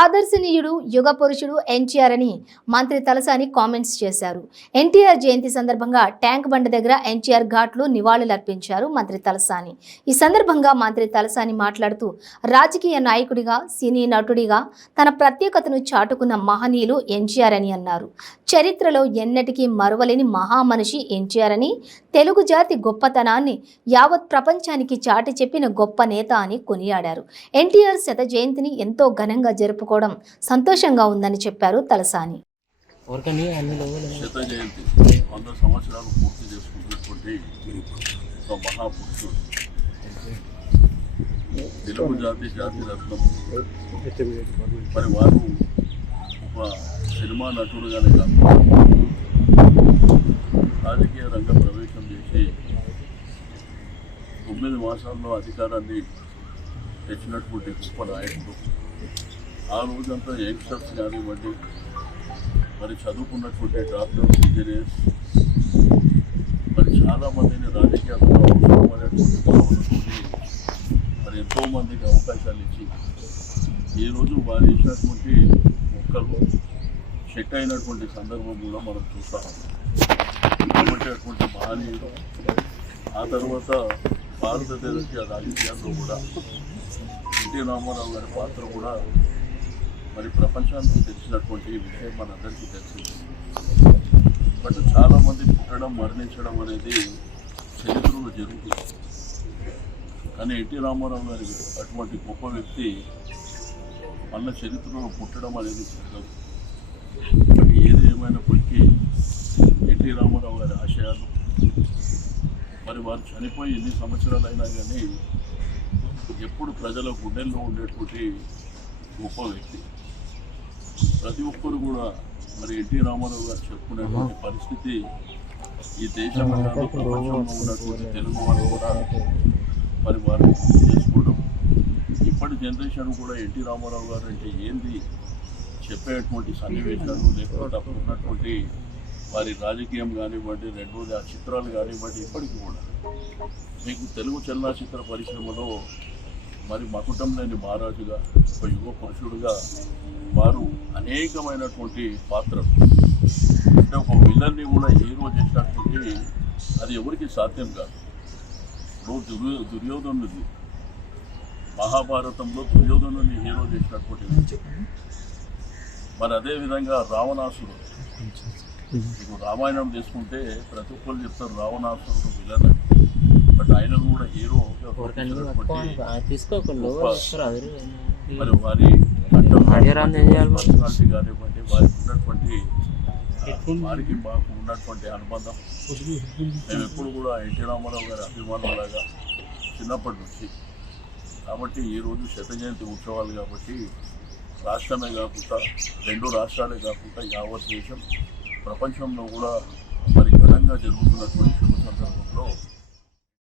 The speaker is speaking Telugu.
ఆదర్శనీయుడు యుగ పురుషుడు ఎన్టీఆర్ అని మంత్రి తలసాని కామెంట్స్ చేశారు. ఎన్టీఆర్ జయంతి సందర్భంగా ట్యాంక్ బండ్ దగ్గర ఎన్టీఆర్ ఘాట్లు నివాళులర్పించారు మంత్రి తలసాని. ఈ సందర్భంగా మంత్రి తలసాని మాట్లాడుతూ రాజకీయ నాయకుడిగా, సినీ నటుడిగా తన ప్రత్యేకతను చాటుకున్న మహనీయులు ఎన్టీఆర్ అని అన్నారు. చరిత్రలో ఎన్నటికీ మరువలేని మహామనిషి ఎన్టీఆర్ అని, తెలుగు జాతి గొప్పతనాన్ని యావత్ ప్రపంచానికి చాటి చెప్పిన గొప్ప నేత అని కొనియాడారు. ఎన్టీఆర్ శత జయంతిని ఎంతో ఘనంగా జరుపుకోవడం సంతోషంగా ఉందని చెప్పారు తలసాని. శత జయంతి 100 సంవత్సరాలు పూర్తి చేసుకున్నటువంటి ఒక మహాపురుషుడు, తెలుగు జాతి రత్నం. మరి వారు ఒక సినిమా నటుడుగానే కాకుండా రాజకీయ రంగ ప్రవేశం చేసి 9 మాసాల్లో అధికారాన్ని తెచ్చినటువంటి గొప్ప నాయకుడు. ఆ రోజంతా యంగ్స్టర్స్ కానివ్వండి, మరి చదువుకున్నటువంటి డాక్టర్స్, ఇంజనీర్స్, మరి చాలామందిని రాజకీయాల్లో అవసరమైనటువంటి భావనతోటి మరి ఎంతోమందికి అవకాశాలు ఇచ్చి ఈరోజు వారు ఇచ్చినటువంటి మొక్కలు చెక్ అయినటువంటి సందర్భం కూడా మనం చూస్తాము. కాబట్టి అటువంటి మహనీయుడు ఆ తర్వాత భారతదేశ రాజకీయాల్లో కూడా ఎన్టీ రామారావు గారి పాత్ర కూడా మరి ప్రపంచానికి తెలిసినటువంటి విషయం మనందరికీ తెలిసింది. బట్ చాలామంది పుట్టడం, మరణించడం అనేది చరిత్రలో జరుగుతుంది. కానీ ఎన్టీ రామారావు గారి అటువంటి గొప్ప వ్యక్తి మన చరిత్రలో పుట్టడం అనేది జరగదు. బట్ ఏది ఏమైనప్పటికీ ఎన్టీ రామారావు గారి ఆశయాలు, మరి వారు చనిపోయి ఎన్ని సంవత్సరాలు అయినా కానీ ఎప్పుడు ప్రజల గుండెల్లో ఉండేటువంటి గొప్ప వ్యక్తి. ప్రతి ఒక్కరు కూడా మరి ఎన్టీ రామారావు గారు చెప్పుకునేటువంటి పరిస్థితి ఈ దేశంలో, ప్రపంచంలో ఉన్నటువంటి తెలుగు వాళ్ళు కూడా మరి వారు చేసుకోవడం, ఇప్పటి జనరేషన్ కూడా ఎన్టీ రామారావు గారు అంటే ఏంది చెప్పేటువంటి సన్నివేశాలు, లేకపోతే అప్పుడు ఉన్నటువంటి వారి రాజకీయం కానివ్వండి, రెండోది ఆ చిత్రాలు కానివ్వండి, ఇప్పటికీ కూడా మీకు తెలుగు చలనచిత్ర పరిశ్రమలో మరి మకుటం లేని మహారాజుగా, ఒక యువ పురుషుడుగా వారు అనేకమైనటువంటి పాత్రలు, అంటే ఒక విలన్ని కూడా హీరో చేసినటువంటి అది ఎవరికి సాధ్యం కాదు. ఇప్పుడు దుర్యోధనుడిది మహాభారతంలో దుర్యోధనుని హీరో చేసినటువంటి వ్యక్తి. మరి అదేవిధంగా రావణాసురుడు, ఇప్పుడు రామాయణం తీసుకుంటే ప్రతి ఒక్కరు చెప్తారు రావణాసురుడు విలన్, బట్ ఆయన కూడా హీరో. మరి వారి పర్సనాలిటీ కానివ్వండి, వారికి ఉన్నటువంటి వారికి మాకు ఉన్నటువంటి అనుబంధం, మేము ఎప్పుడు కూడా ఎన్టీ రామారావు గారి అభిమానులాగా చిన్నప్పటి నుంచి. కాబట్టి ఈరోజు శత జయంతి ఉత్సవాలు కాబట్టి రాష్ట్రమే కాకుండా, 2 రాష్ట్రాలే కాకుండా యావత్ దేశం, ప్రపంచంలో కూడా మరి ఘనంగా జరుగుతున్నటువంటి శుభ సందర్భంలో